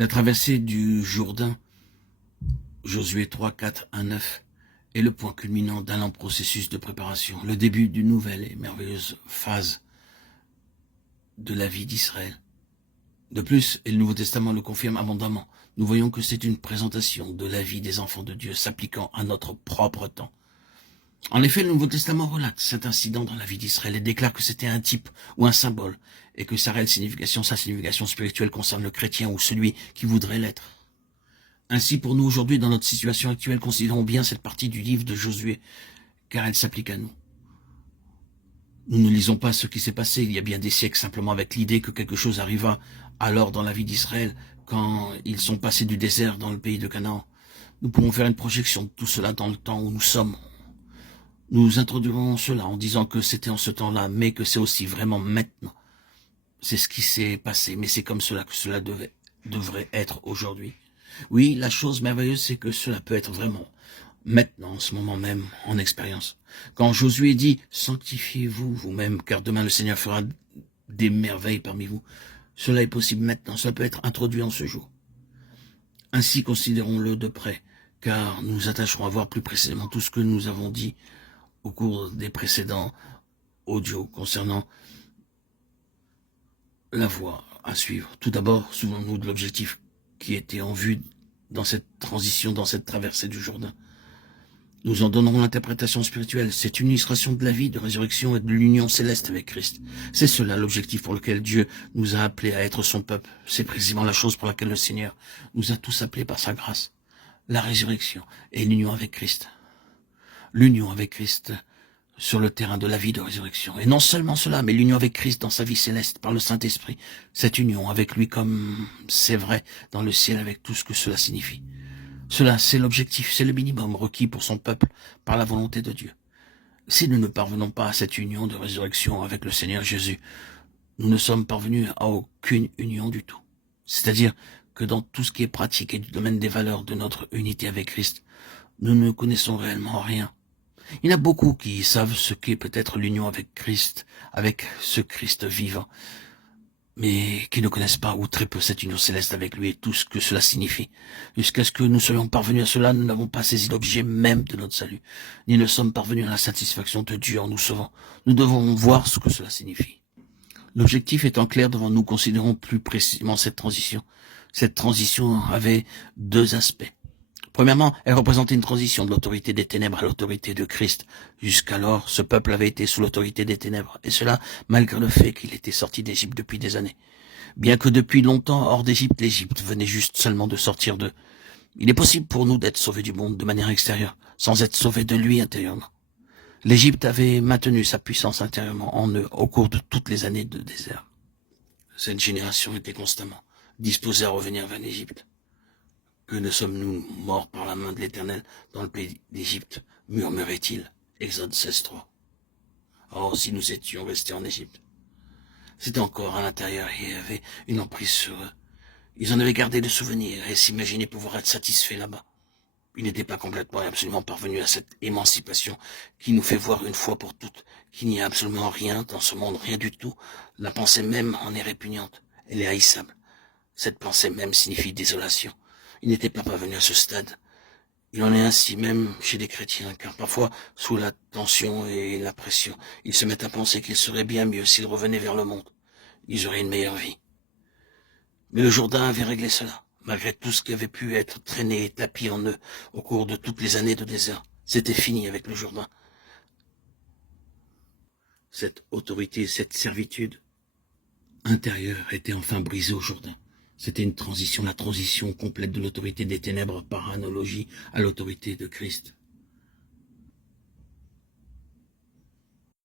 La traversée du Jourdain, Josué 3, 4, 1, 9, est le point culminant d'un lent processus de préparation, le début d'une nouvelle et merveilleuse phase de la vie d'Israël. De plus, et le Nouveau Testament le confirme abondamment, nous voyons que c'est une présentation de la vie des enfants de Dieu s'appliquant à notre propre temps. En effet, le Nouveau Testament relate cet incident dans la vie d'Israël et déclare que c'était un type ou un symbole et que sa réelle signification, sa signification spirituelle concerne le chrétien ou celui qui voudrait l'être. Ainsi, pour nous aujourd'hui, dans notre situation actuelle, considérons bien cette partie du livre de Josué, car elle s'applique à nous. Nous ne lisons pas ce qui s'est passé il y a bien des siècles simplement avec l'idée que quelque chose arriva alors dans la vie d'Israël quand ils sont passés du désert dans le pays de Canaan. Nous pouvons faire une projection de tout cela dans le temps où nous sommes. Nous introduirons cela en disant que c'était en ce temps-là, mais que c'est aussi vraiment maintenant. C'est ce qui s'est passé, mais c'est comme cela que cela devrait être aujourd'hui. Oui, la chose merveilleuse, c'est que cela peut être vraiment maintenant, en ce moment même, en expérience. Quand Josué dit « Sanctifiez-vous vous-même, car demain le Seigneur fera des merveilles parmi vous », cela est possible maintenant, cela peut être introduit en ce jour. Ainsi, considérons-le de près, car nous nous attacherons à voir plus précisément tout ce que nous avons dit au cours des précédents audios concernant la voie à suivre. Tout d'abord, souvenons-nous de l'objectif qui était en vue dans cette transition, dans cette traversée du Jourdain. Nous en donnerons l'interprétation spirituelle. C'est une illustration de la vie, de résurrection et de l'union céleste avec Christ. C'est cela l'objectif pour lequel Dieu nous a appelés à être son peuple. C'est précisément la chose pour laquelle le Seigneur nous a tous appelés par sa grâce. La résurrection et l'union avec Christ. L'union avec Christ sur le terrain de la vie de résurrection. Et non seulement cela, mais l'union avec Christ dans sa vie céleste par le Saint-Esprit. Cette union avec lui comme c'est vrai dans le ciel avec tout ce que cela signifie. Cela, c'est l'objectif, c'est le minimum requis pour son peuple par la volonté de Dieu. Si nous ne parvenons pas à cette union de résurrection avec le Seigneur Jésus, nous ne sommes parvenus à aucune union du tout. C'est-à-dire que dans tout ce qui est pratique et du domaine des valeurs de notre unité avec Christ, nous ne connaissons réellement rien. Il y en a beaucoup qui savent ce qu'est peut-être l'union avec Christ, avec ce Christ vivant, mais qui ne connaissent pas ou très peu cette union céleste avec lui et tout ce que cela signifie. Jusqu'à ce que nous soyons parvenus à cela, nous n'avons pas saisi l'objet même de notre salut, ni ne sommes parvenus à la satisfaction de Dieu en nous sauvant. Nous devons voir ce que cela signifie. L'objectif étant clair devant nous, considérons plus précisément cette transition. Cette transition avait deux aspects. Premièrement, elle représentait une transition de l'autorité des ténèbres à l'autorité de Christ. Jusqu'alors, ce peuple avait été sous l'autorité des ténèbres, et cela malgré le fait qu'il était sorti d'Égypte depuis des années. Bien que depuis longtemps, hors d'Égypte, l'Égypte venait juste seulement de sortir d'eux. Il est possible pour nous d'être sauvés du monde de manière extérieure, sans être sauvés de lui intérieurement. L'Égypte avait maintenu sa puissance intérieurement en eux au cours de toutes les années de désert. Cette génération était constamment disposée à revenir vers l'Égypte. Que ne sommes-nous morts par la main de l'Éternel dans le pays d'Égypte, murmurait-il. Exode 16:3. Or, si nous étions restés en Égypte, c'était encore à l'intérieur et il y avait une emprise sur eux. Ils en avaient gardé le souvenir et s'imaginaient pouvoir être satisfaits là-bas. Ils n'étaient pas complètement et absolument parvenus à cette émancipation qui nous fait voir une fois pour toutes qu'il n'y a absolument rien dans ce monde, rien du tout. La pensée même en est répugnante, elle est haïssable. Cette pensée même signifie désolation. Ils n'étaient pas parvenus à ce stade. Il en est ainsi même chez les chrétiens, car parfois, sous la tension et la pression, ils se mettent à penser qu'il serait bien mieux s'ils revenaient vers le monde. Ils auraient une meilleure vie. Mais le Jourdain avait réglé cela, malgré tout ce qui avait pu être traîné et tapi en eux au cours de toutes les années de désert. C'était fini avec le Jourdain. Cette autorité, cette servitude intérieure était enfin brisée au Jourdain. C'était une transition, la transition complète de l'autorité des ténèbres par analogie à l'autorité de Christ.